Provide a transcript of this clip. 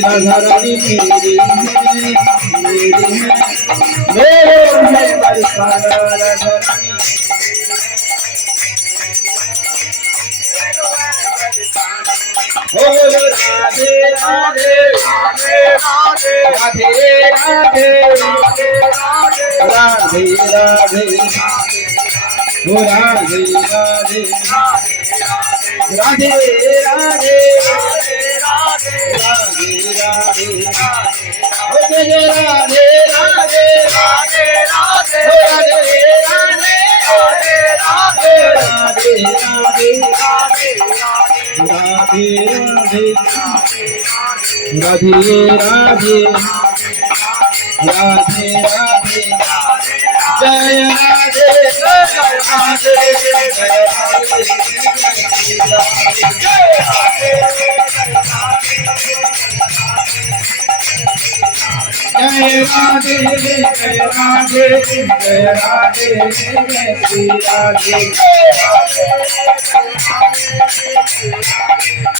राधा रानी मेरी है मेरे है बरसाना राधा रानी बोलो राधे राधे राधे राधे राधे राधे राधे राधे ओ राधे राधे राधे राधे राधे राधे ओ जय राधे राधे राधे राधे राधे राधे राधे राधे राधे राधे राधे राधे राधे जय राधे जय राधे जय राधे जय राधे जय राधे जय श्री राधे